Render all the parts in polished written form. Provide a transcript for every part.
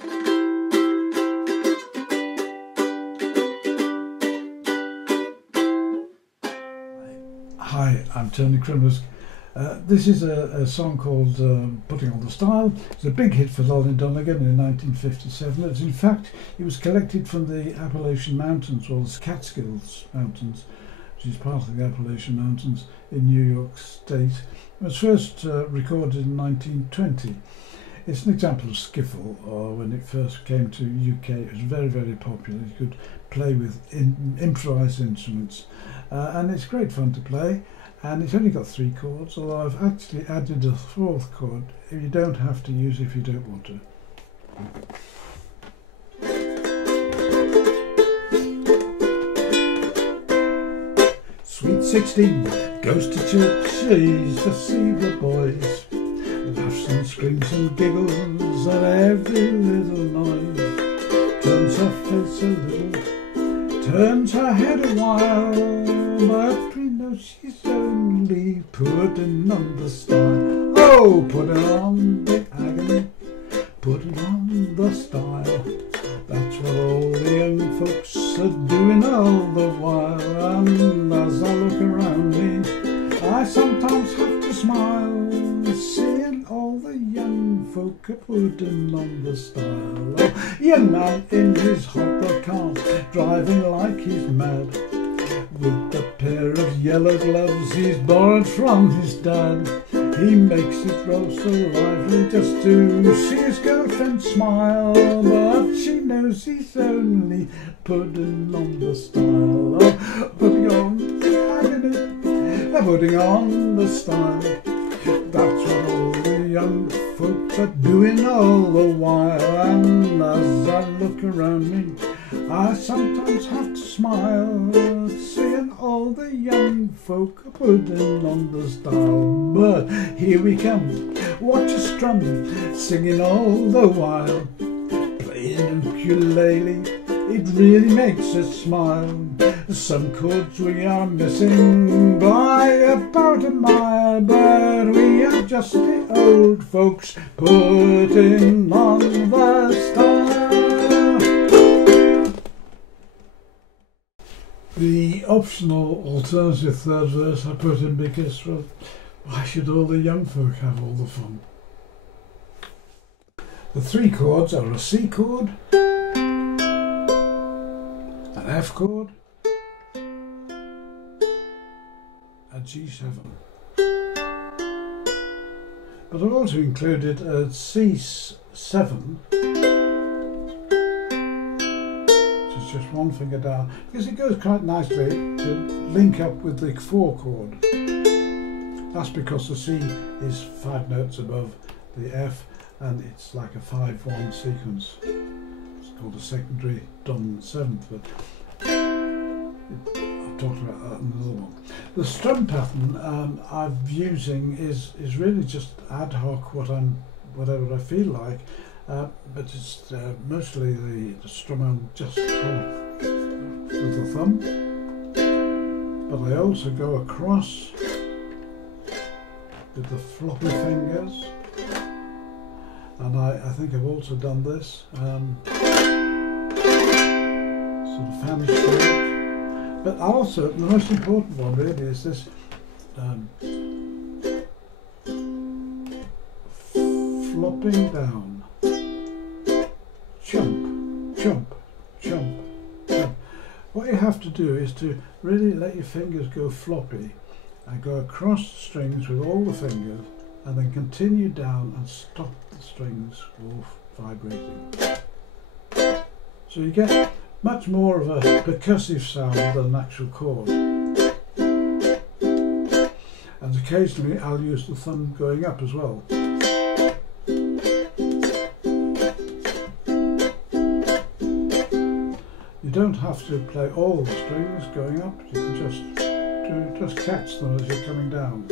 Hi, I'm Tony Crimlis. This is a song called Putting on the Style. It's a big hit for Lolly Donegan in 1957. In fact, it was collected from the Appalachian Mountains, or the Catskills Mountains, which is part of the Appalachian Mountains in New York State. It was first recorded in 1920. It's an example of skiffle, or when it first came to UK, it was very, very popular. You could play with improvised instruments, and it's great fun to play. And it's only got 3 chords, although I've actually added a 4th chord if you don't have to use if you don't want to. Sweet 16 goes to church, she's to see the boys. Laughs and screams and giggles at every little noise. Turns her face a little, turns her head a while, but we know she's only putting on the style. Oh, putting on the agony, putting on the style. That's what all the young folks are doing all the while. And as I look around me, I sometimes have to smile, seeing all the young folk are putting on the style. Oh, young man in his hot rod cart, driving like he's mad, with a pair of yellow gloves he's borrowed from his dad. He makes it roll so lively just to see his girlfriend smile, but she knows he's only putting on the style. Oh, putting on the agony, putting on the style. That's what all the young folks are doing all the while. And as I look around me, I sometimes have to smile, seeing all the young folk are putting on the style. But here we come, watch us strum, singing all the while, playing ukulele, it really makes us smile. Some chords we are missing by about a mile, but we are just the old folks putting on the style. The optional alternative third verse I put in because, well, why should all the young folk have all the fun? The 3 chords are a C chord, an F chord, a G7. But I've also included a C7, which is just 1 finger down, because it goes quite nicely to link up with the 4 chord. That's because the C is 5 notes above the F, and it's like a 5-1 sequence. It's called a secondary dominant 7th, but I've talked about that in another one. The strum pattern I'm using is really just ad hoc, whatever I feel like, but it's mostly the strum on just with the thumb, but I also go across with the floppy fingers, and I think I've also done this sort of fan stroke. But also, the most important one really is this flopping down. Chump, chump, chump, chump. What you have to do is to really let your fingers go floppy and go across the strings with all the fingers, and then continue down and stop the strings all vibrating. So you get much more of a percussive sound than an actual chord. And occasionally I'll use the thumb going up as well. You don't have to play all the strings going up, you can just catch them as you're coming down.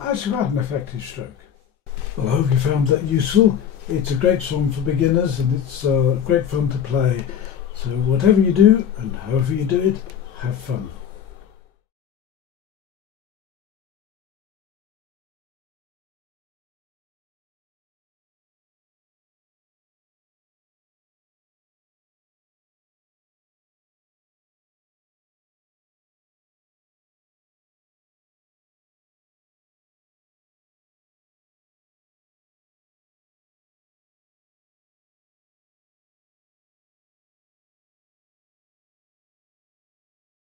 That's quite an effective stroke. Well, I hope you found that useful. It's a great song for beginners, and it's great fun to play. So whatever you do and however you do it, have fun.